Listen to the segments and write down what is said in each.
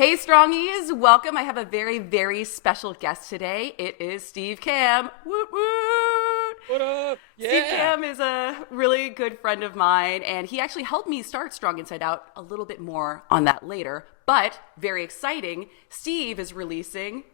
Hey, Strongies, welcome. I have a very, very special guest today. It is Steve Kamb. Woot woot! What up? Steve Yeah. Kamb is a really good friend of mine, and he actually helped me start Strong Inside Out. A little bit more on that later, but very exciting. Steve is releasing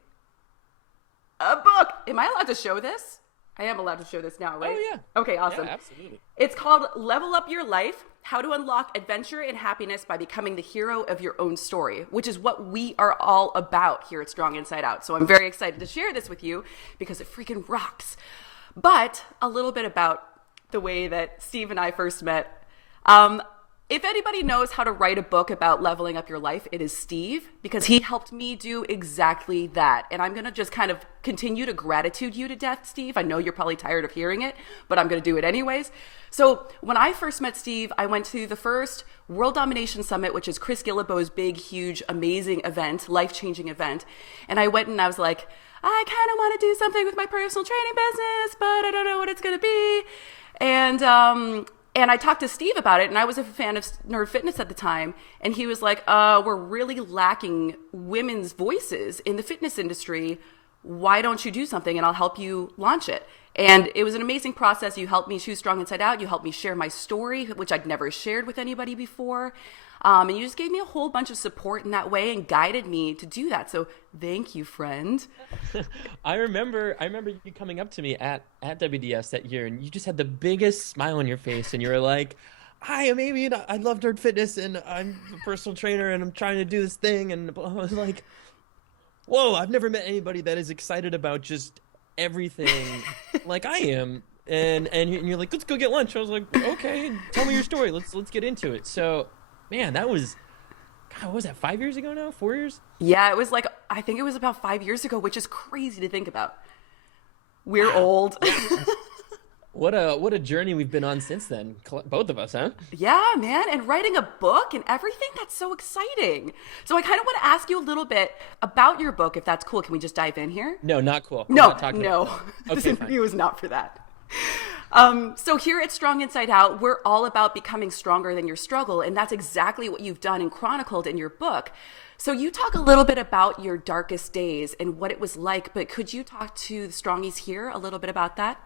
a book. Am I allowed to show this? I am allowed to show this now, right? Oh yeah. Okay, Yeah, awesome. absolutely. It's called Level Up Your Life: How to Unlock Adventure and Happiness by Becoming the Hero of Your Own Story, which is what we are all about here at Strong Inside Out. So I'm very excited to share this with you because it freaking rocks. But a little bit about the way that Steve and I first met. If anybody knows how to write a book about leveling up your life, it is Steve, because he helped me do exactly that. And I'm going to just kind of continue to gratitude you to death, Steve. I know you're probably tired of hearing it, but I'm going to do it anyways. So when I first met Steve, I went to the first World Domination Summit, which is Chris Guillebeau's big, huge, amazing event, life-changing event. And I went and I was like, I kind of want to do something with my personal training business, but I don't know what it's going to be. And I talked to Steve about it, and I was a fan of Nerd Fitness at the time, and he was like, we're really lacking women's voices in the fitness industry. Why don't you do something, and I'll help you launch it? And it was an amazing process. You helped me choose Strong Inside Out. You helped me share my story, which I'd never shared with anybody before. And you just gave me a whole bunch of support in that way and guided me to do that. So thank you, friend. I remember you coming up to me at WDS that year, and you just had the biggest smile on your face, and you were like, "Hi, I'm Amy, and I love Nerd Fitness, and I'm a personal trainer, and I'm trying to do this thing." And I was like, "Whoa, I've never met anybody that is excited about just everything like I am." And you're like, "Let's go get lunch." I was like, "Okay, tell me your story. Let's get into it." So, man, that was God, what was that? 5 years ago now? 4 years? Yeah, it was like, I think it was about 5 years ago, which is crazy to think about. We're Wow. old. Yeah. What a journey we've been on since then. Both of us, huh? Yeah, man. And writing a book and everything, that's so exciting. So I kind of want to ask you a little bit about your book, if that's cool. Can we just dive in here? No, not cool. We're No, not talking no. about that. This Okay, fine. interview is not for that. So here at Strong Inside Out, we're all about becoming stronger than your struggle. And that's exactly what you've done and chronicled in your book. So you talk a little bit about your darkest days and what it was like, but could you talk to the Strongies here a little bit about that?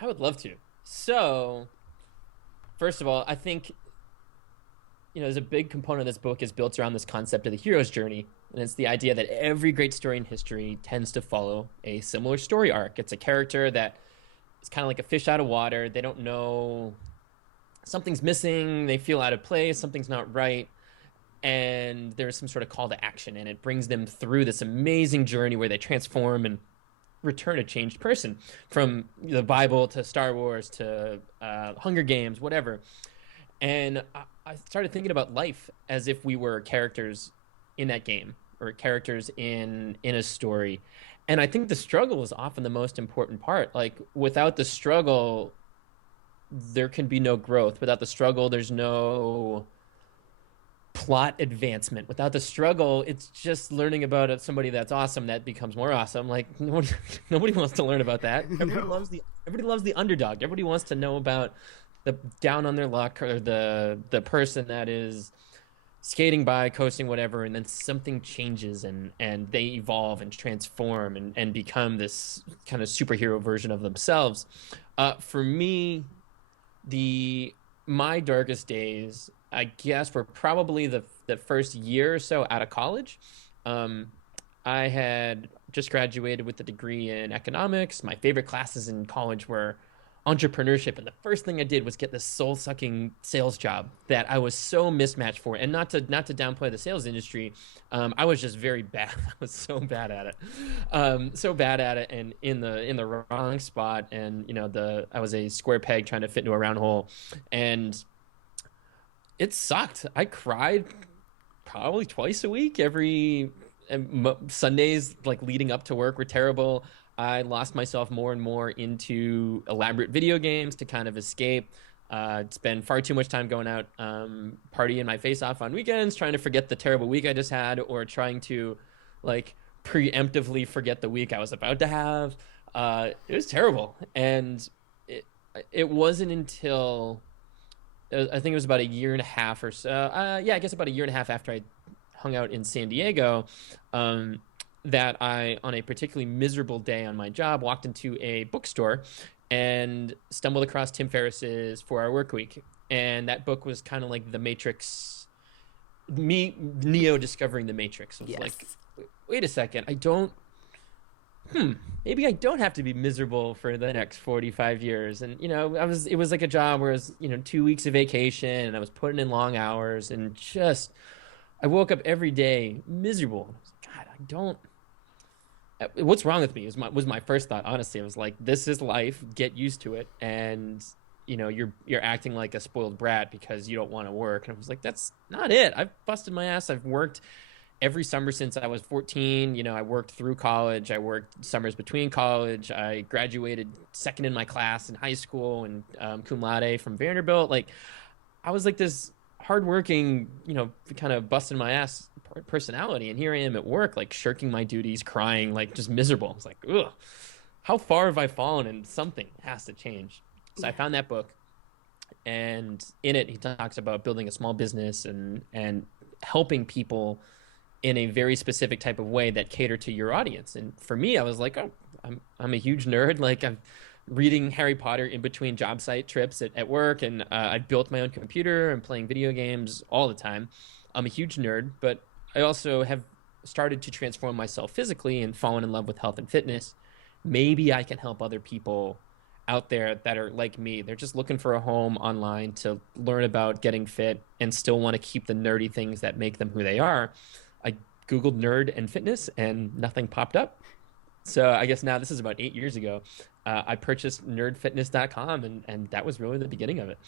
I would love to. So, first of all, I think there's a big component of this book is built around this concept of the hero's journey, and it's the idea that every great story in history tends to follow a similar story arc. It's a character that is kind of like a fish out of water. They don't know something's missing. They feel out of place. Something's not right. And there's some sort of call to action, and it brings them through this amazing journey where they transform and return a changed person, from the Bible to Star Wars to Hunger Games, whatever. And I started thinking about life as if we were characters in that game, or characters in a story. And I think the struggle is often the most important part. Like, without the struggle, there can be no growth. Without the struggle, there's no plot advancement. Without the struggle, it's just learning about somebody that's awesome that becomes more awesome. Like, nobody wants to learn about that. No. Everybody loves the underdog. Everybody wants to know about the down on their luck, or the person that is skating by, coasting, whatever, and then something changes, and they evolve and transform and become this kind of superhero version of themselves. For me, the my darkest days, I guess, were probably the first year or so out of college. Um, I had just graduated with a degree in economics. My favorite classes in college were entrepreneurship, and the first thing I did was get this soul-sucking sales job that I was so mismatched for. And not to downplay the sales industry, I was just very bad. I was so bad at it, so bad at it, and in the wrong spot. And I was a square peg trying to fit into a round hole, and it sucked. I cried probably twice a week. Sundays, like, leading up to work, were terrible. I lost myself more and more into elaborate video games to kind of escape. Spend far too much time going out, partying my face off on weekends, trying to forget the terrible week I just had, or trying to, like, preemptively forget the week I was about to have. It was terrible. And it wasn't until I think it was about a year and a half or so. Yeah, I guess about a year and a half after I hung out in San Diego, that I, on a particularly miserable day on my job, walked into a bookstore and stumbled across Tim Ferriss's 4 Hour Work Week. And that book was kind of like the Matrix, me, Neo discovering the Matrix. I was like, wait a second, maybe I don't have to be miserable for the next 45 years. And, it was like a job where it was, 2 weeks of vacation and I was putting in long hours and I woke up every day miserable. I was like, God, what's wrong with me was my first thought. Honestly, I was like, this is life, get used to it. And, you're acting like a spoiled brat because you don't want to work. And I was like, that's not it. I've busted my ass. I've worked every summer since I was 14. I worked through college. I worked summers between college. I graduated second in my class in high school and cum laude from Vanderbilt. Like, I was like this hardworking, kind of busting my ass personality. And here I am at work, like shirking my duties, crying, like just miserable. I was like, ugh, how far have I fallen? And something has to change. So I found that book, and in it, he talks about building a small business and helping people in a very specific type of way that cater to your audience. And for me, I was like, oh, I'm a huge nerd. Like, I'm reading Harry Potter in between job site trips at work, and I built my own computer and playing video games all the time. I'm a huge nerd, but I also have started to transform myself physically and fallen in love with health and fitness. Maybe I can help other people out there that are like me. They're just looking for a home online to learn about getting fit and still want to keep the nerdy things that make them who they are. I Googled nerd and fitness and nothing popped up. So I guess now this is about 8 years ago. I purchased nerdfitness.com, and that was really the beginning of it.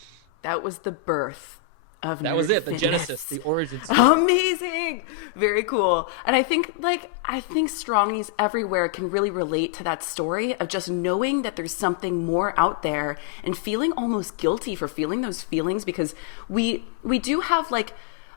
That was the birth of that was it, the fitness. genesis, the origin story. Amazing. Very cool. And I think strongies everywhere can really relate to that story of just knowing that there's something more out there and feeling almost guilty for feeling those feelings, because we do have like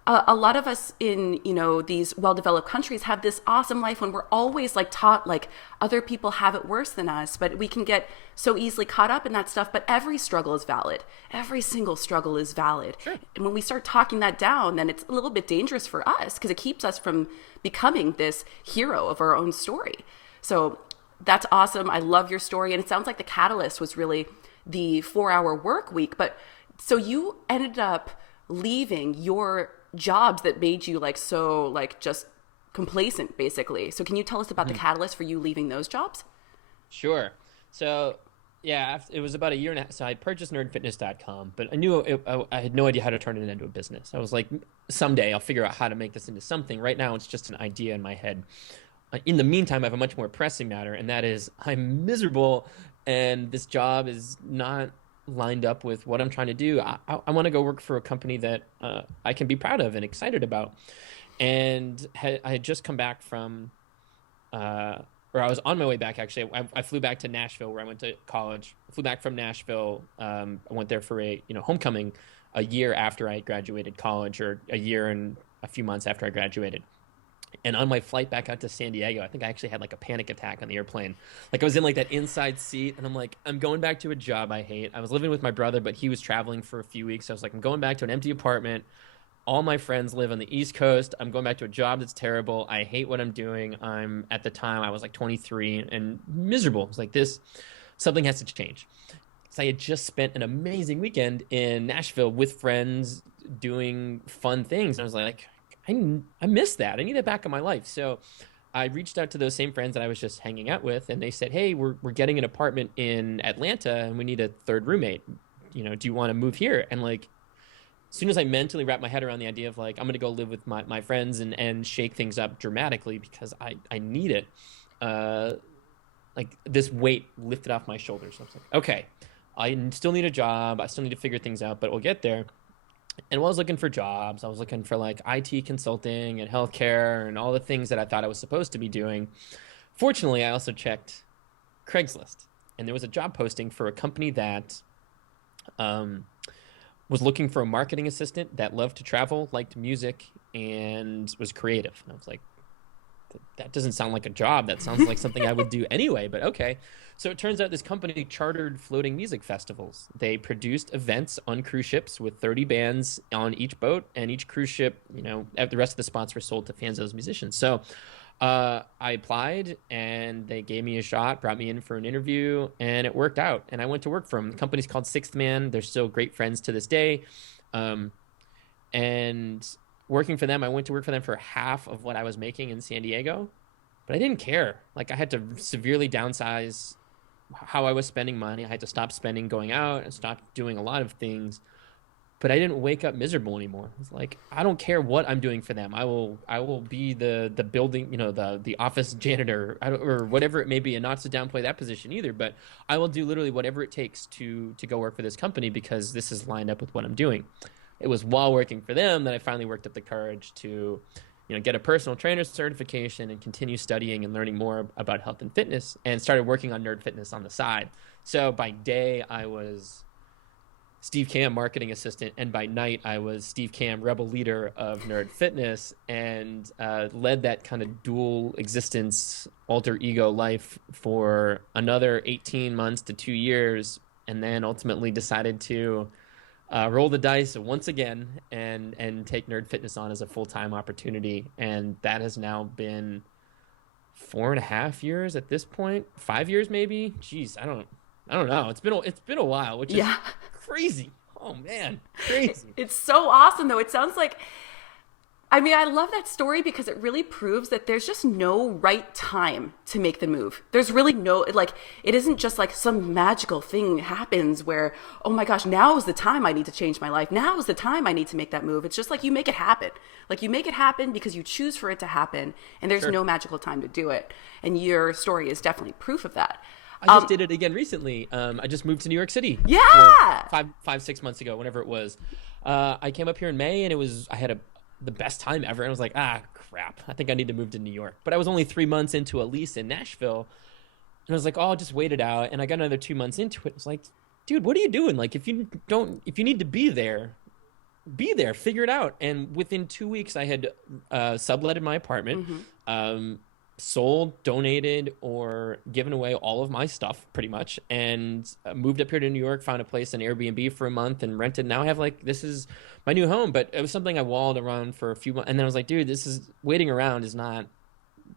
a lot of us in, these well-developed countries have this awesome life when we're always like taught like other people have it worse than us, but we can get so easily caught up in that stuff. But every struggle is valid. Every single struggle is valid. Sure. And when we start talking that down, then it's a little bit dangerous for us because it keeps us from becoming this hero of our own story. So that's awesome. I love your story. And it sounds like the catalyst was really the 4 Hour Work Week. But so you ended up leaving your jobs that made you like so like just complacent, basically. So can you tell us about the catalyst for you leaving those jobs? Sure. So yeah, it was about a year and a half. So I purchased nerdfitness.com, but I knew I had no idea how to turn it into a business. I was like, someday I'll figure out how to make this into something. Right now, it's just an idea in my head. In the meantime, I have a much more pressing matter, and that is I'm miserable, and this job is not lined up with what I'm trying to do. I want to go work for a company that I can be proud of and excited about. And I had just come back from, or I was on my way back, actually. I flew back to Nashville, where I went to college. I flew back from Nashville. I went there for a homecoming a year after I graduated college, or a year and a few months after I graduated. And on my flight back out to San Diego, I think I actually had like a panic attack on the airplane. Like I was in like that inside seat, and I'm like, I'm going back to a job I hate. I was living with my brother, but he was traveling for a few weeks. So I was like, I'm going back to an empty apartment. All my friends live on the East Coast. I'm going back to a job that's terrible. I hate what I'm doing. At the time, I was like 23 and miserable. It's like something has to change. So I had just spent an amazing weekend in Nashville with friends doing fun things. And I was like, I miss that. I need that back in my life. So I reached out to those same friends that I was just hanging out with, and they said, hey, we're getting an apartment in Atlanta and we need a third roommate. Do you want to move here? And like, as soon as I mentally wrapped my head around the idea of like, I'm going to go live with my friends and shake things up dramatically because I need it, like this weight lifted off my shoulders. I was like, okay, I still need a job. I still need to figure things out, but we'll get there. And while I was looking for jobs, I was looking for like IT consulting and healthcare and all the things that I thought I was supposed to be doing. Fortunately, I also checked Craigslist, and there was a job posting for a company that was looking for a marketing assistant that loved to travel, liked music, and was creative. And I was like, that doesn't sound like a job. That sounds like something I would do anyway, but okay. So it turns out this company chartered floating music festivals. They produced events on cruise ships with 30 bands on each boat, and each cruise ship, the rest of the spots were sold to fans of those musicians. So I applied, and they gave me a shot, brought me in for an interview, and it worked out. And I went to work for them. The company's called Sixth Man. They're still great friends to this day. And working for them, I went to work for them for half of what I was making in San Diego, but I didn't care. Like, I had to severely downsize how I was spending money. I had to stop spending going out and stop doing a lot of things, but I didn't wake up miserable anymore. It's like, I don't care what I'm doing for them. I will be the building, the office janitor, or whatever it may be, and not to downplay that position either, but I will do literally whatever it takes to go work for this company because this is lined up with what I'm doing. It was while working for them that I finally worked up the courage to, get a personal trainer certification and continue studying and learning more about health and fitness, and started working on Nerd Fitness on the side. So by day, I was Steve Kamb, marketing assistant, and by night, I was Steve Kamb, rebel leader of Nerd Fitness, and led that kind of dual existence, alter ego life for another 18 months to 2 years, and then ultimately decided to roll the dice once again and take Nerd Fitness on as a full-time opportunity. And that has now been 4.5 years at this point, 5 years maybe. Jeez, I don't know. It's been a while, which is crazy. Oh man, crazy. It's so awesome though. It sounds like, I love that story because it really proves that there's just no right time to make the move. There's really no, it isn't just like some magical thing happens where, oh my gosh, now is the time I need to change my life. Now is the time I need to make that move. It's just like you make it happen. Like you make it happen because you choose for it to happen, and there's no magical time to do it. And your story is definitely proof of that. I just did it again recently. I just moved to New York City. Yeah. 6 months ago, whenever it was. I came up here in May, and I had the best time ever. And I was like, crap, I think I need to move to New York. But I was only 3 months into a lease in Nashville. And I was like, I'll just wait it out. And I got another 2 months into it. I was like, dude, what are you doing? Like, if you need to be there, figure it out. And within 2 weeks, I had subletted my apartment, sold, donated, or given away all of my stuff pretty much, and moved up here to New York, found a place on Airbnb for a month and rented. Now I have this is my new home, but it was something I walled around for a few months. And then I was like, dude, waiting around is not,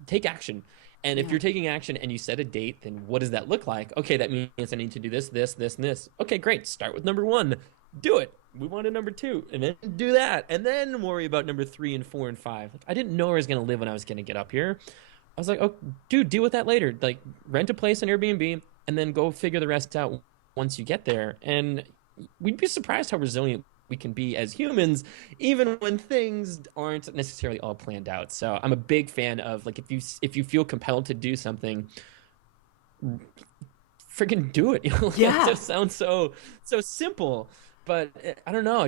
take action. And if you're taking action and you set a date, then what does that look like? Okay, that means I need to do this, this, this, and this. Okay, great. Start with number 1. Do it. Move on to number 2, and then do that. And then worry about number 3 and 4 and 5. I didn't know where I was going to live when I was going to get up here. I was like, oh, dude, deal with that later. Like, rent a place on Airbnb and then go figure the rest out once you get there. And we'd be surprised how resilient we can be as humans, even when things aren't necessarily all planned out. So I'm a big fan of, if you feel compelled to do something, freaking do it. It just sounds so simple, but I don't know.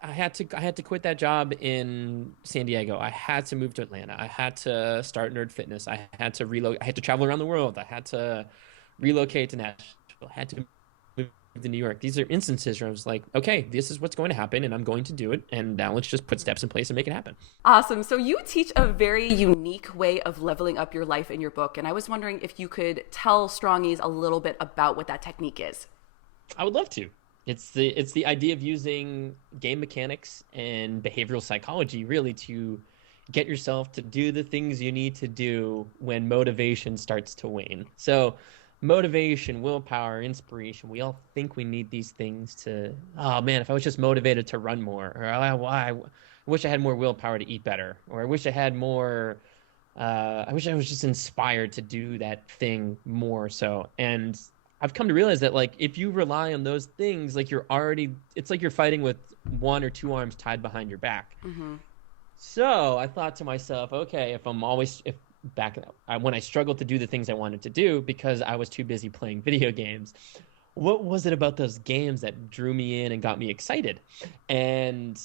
I had to quit that job in San Diego. I had to move to Atlanta. I had to start Nerd Fitness. I had to relocate. I had to travel around the world. I had to relocate to Nashville. I had to move to New York. These are instances where I was like, okay, this is what's going to happen, and I'm going to do it. And now let's just put steps in place and make it happen. Awesome. So you teach a very unique way of leveling up your life in your book. And I was wondering if you could tell Strongies a little bit about what that technique is. I would love to. It's the idea of using game mechanics and behavioral psychology really to get yourself to do the things you need to do when motivation starts to wane. So motivation, willpower, inspiration, we all think we need these things to, oh man, if I was just motivated to run more, or I wish I had more willpower to eat better, or I wish I had more, I wish I was just inspired to do that thing more so. And I've come to realize that if you rely on those things, it's like you're fighting with 1 or 2 arms tied behind your back. Mm-hmm. So I thought to myself, okay, when I struggled to do the things I wanted to do because I was too busy playing video games, what was it about those games that drew me in and got me excited? And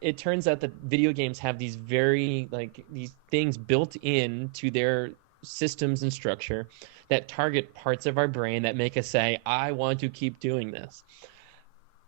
it turns out that video games have these these things built into their systems and structure that target parts of our brain that make us say, I want to keep doing this.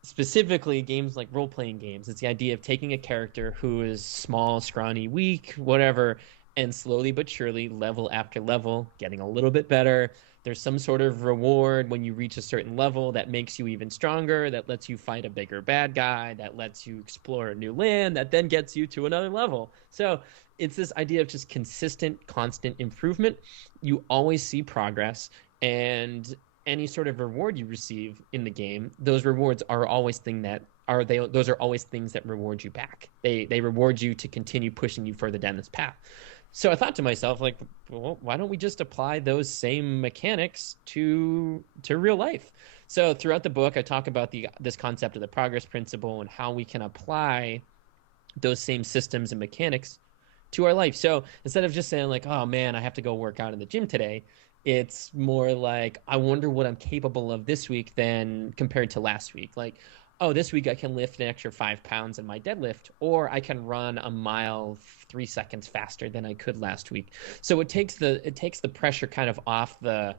Specifically, games like role-playing games. It's the idea of taking a character who is small, scrawny, weak, whatever, and slowly but surely, level after level, getting a little bit better. There's some sort of reward when you reach a certain level that makes you even stronger, that lets you fight a bigger bad guy, that lets you explore a new land, that then gets you to another level. So it's this idea of just consistent, constant improvement. You always see progress, and any sort of reward you receive in the game, those rewards are always those are always things that reward you back. They reward you to continue pushing you further down this path. So I thought to myself, like, well, why don't we just apply those same mechanics to real life? So throughout the book, I talk about this concept of the progress principle and how we can apply those same systems and mechanics to our life. So instead of just saying like, oh man, I have to go work out in the gym today, it's more like, I wonder what I'm capable of this week than compared to last week. Like, oh, this week I can lift an extra 5 pounds in my deadlift, or I can run a mile 3 seconds faster than I could last week. So it takes the pressure kind of off the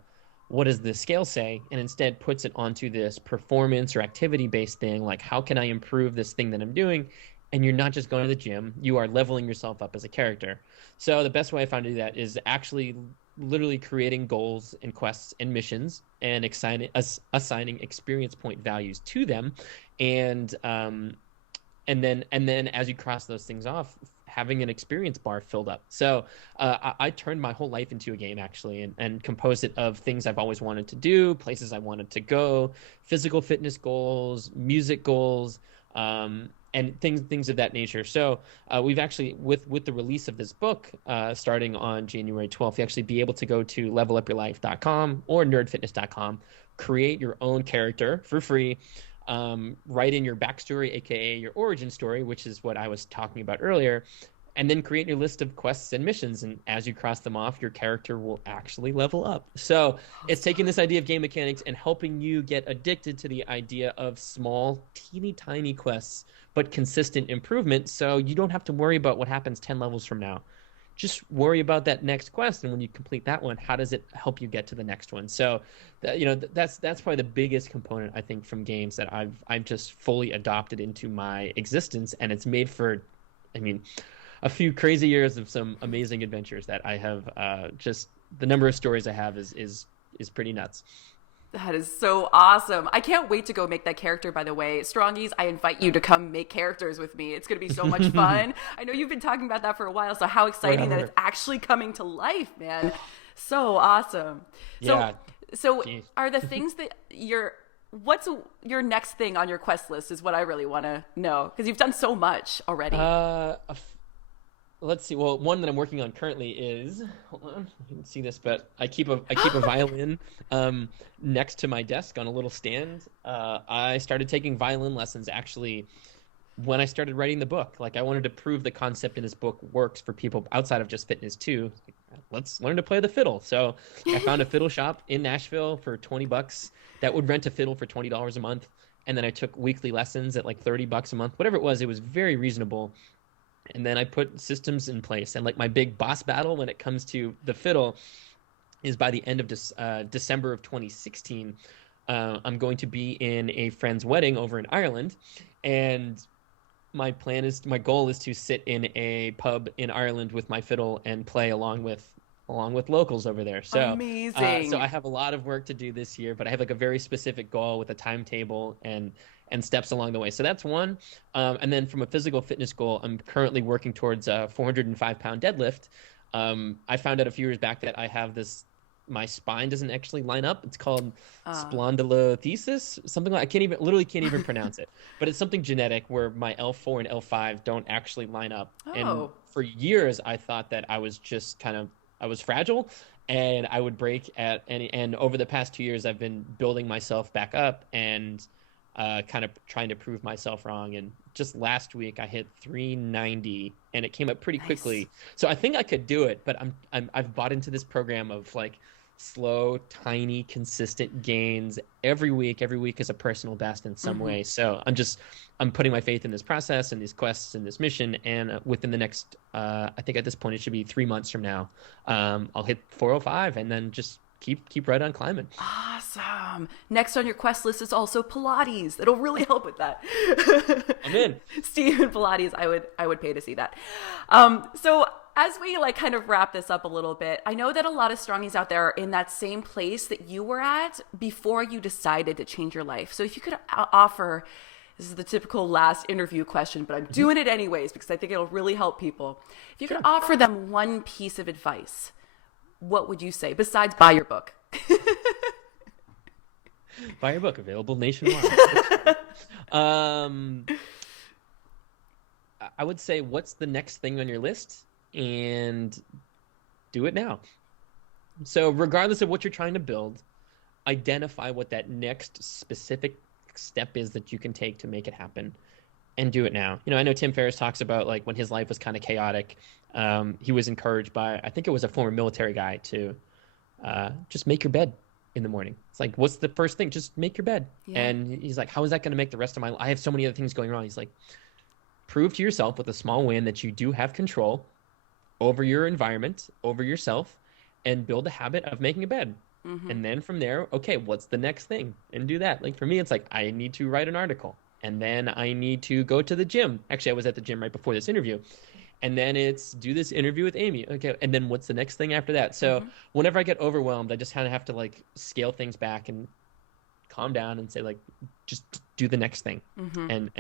what does the scale say, and instead puts it onto this performance or activity based thing, like how can I improve this thing that I'm doing? And you're not just going to the gym, you are leveling yourself up as a character. So the best way I found to do that is actually literally creating goals and quests and missions and assigning experience point values to them, and then as you cross those things off, having an experience bar filled up. So I turned my whole life into a game, actually, and composed it of things I've always wanted to do, places I wanted to go, physical fitness goals, music goals, and things of that nature. So we've actually, with the release of this book, starting on January 12th, you actually be able to go to levelupyourlife.com or nerdfitness.com, create your own character for free, write in your backstory, aka your origin story, which is what I was talking about earlier, and then create your list of quests and missions. And as you cross them off, your character will actually level up. So it's taking this idea of game mechanics and helping you get addicted to the idea of small, teeny tiny quests, but consistent improvement. So you don't have to worry about what happens 10 levels from now. Just worry about that next quest, and when you complete that one, how does it help you get to the next one? So, that's probably the biggest component, I think, from games that I've just fully adopted into my existence, and it's made for, I mean, a few crazy years of some amazing adventures that I have. Just the number of stories I have is pretty nuts. That is so awesome. I can't wait to go make that character, by the way. Strongies, I invite you to come make characters with me. It's going to be so much fun. I know you've been talking about that for a while, so how exciting that it's actually coming to life, man. So awesome. Yeah. So are the things that what's your next thing on your quest list is what I really want to know, because you've done so much already. Let's see. Well, one that I'm working on currently is, hold on, you can see this, but I keep a violin next to my desk on a little stand. I started taking violin lessons actually when I started writing the book. Like, I wanted to prove the concept in this book works for people outside of just fitness too. Let's learn to play the fiddle. So I found a fiddle shop in Nashville for $20 that would rent a fiddle for $20 a month, and then I took weekly lessons at like $30 a month, whatever it was. It was very reasonable. And then I put systems in place. And like, my big boss battle when it comes to the fiddle is by the end of December of 2016. I'm going to be in a friend's wedding over in Ireland. And my goal is to sit in a pub in Ireland with my fiddle and play along with locals over there. So amazing. So I have a lot of work to do this year, but I have like a very specific goal with a timetable and steps along the way. So that's one. And then from a physical fitness goal, I'm currently working towards a 405-pound deadlift. I found out a few years back that I have my spine doesn't actually line up. It's called spondylolisthesis, something like, literally can't even pronounce it. But it's something genetic where my L4 and L5 don't actually line up. Oh. And for years, I thought that I was just I was fragile and I would break at any, and over the past 2 years, I've been building myself back up and kind of trying to prove myself wrong. And just last week I hit 390 and it came up pretty quickly. So I think I could do it, but I've bought into this program of like slow, tiny, consistent gains every week. Every week is a personal best in some way. So I'm putting my faith in this process and these quests and this mission. And within the next, I think at this point it should be 3 months from now, I'll hit 405 and then just keep right on climbing. Awesome. Next on your quest list is also Pilates. It'll really help with that. I'm in. Steve and Pilates, I would pay to see that. So as we like kind of wrap this up a little bit, I know that a lot of strongies out there are in that same place that you were at before you decided to change your life. So if you could offer, this is the typical last interview question, but I'm doing it anyways because I think it'll really help people. If you could offer them one piece of advice, what would you say besides buy your book? Buy your book, available nationwide. I would say, what's the next thing on your list, and do it now. So regardless of what you're trying to build, identify what that next specific step is that you can take to make it happen, and do it now. I know Tim Ferriss talks about like when his life was kind of chaotic, he was encouraged by, I think it was a former military guy, to just make your bed in the morning. It's like, what's the first thing? Just make your bed. Yeah. And he's like, how is that going to make the rest of my life? I have so many other things going on. He's like, prove to yourself with a small win that you do have control over your environment, over yourself, and build a habit of making a bed. Mm-hmm. And then from there, okay, what's the next thing? And do that. Like for me, it's like, I need to write an article, and then I need to go to the gym. Actually, I was at the gym right before this interview. And then it's do this interview with Amy. Okay. And then what's the next thing after that? So whenever I get overwhelmed, I just kind of have to like scale things back and calm down and say like, just do the next thing. And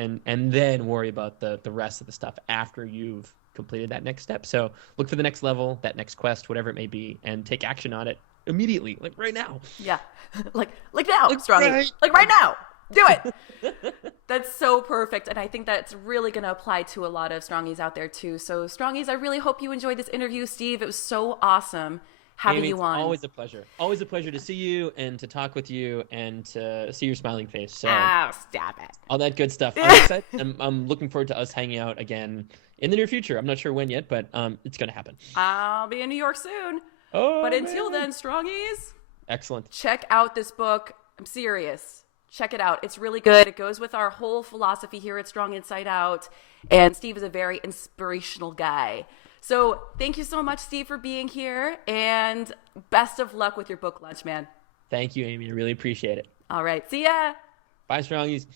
then worry about the rest of the stuff after you've completed that next step. So look for the next level, that next quest, whatever it may be, and take action on it immediately, like right now. Yeah. like now, Strongy. Right. Like right now. Do it. That's so perfect. And I think that's really going to apply to a lot of Strongies out there too. So Strongies, I really hope you enjoyed this interview, Steve. It was so awesome having Amy, you on. Always a pleasure. Always a pleasure to see you and to talk with you and to see your smiling face. So stop it. all that good stuff. I'm excited. I'm looking forward to us hanging out again in the near future. I'm not sure when yet, but it's going to happen. I'll be in New York soon. Oh, but until then, Strongies. Excellent. Check out this book. I'm serious. Check it out. It's really good. It goes with our whole philosophy here at Strong Inside Out. And Steve is a very inspirational guy. So thank you so much, Steve, for being here. And best of luck with your book launch, man. Thank you, Amy. I really appreciate it. All right. See ya. Bye, Strongies.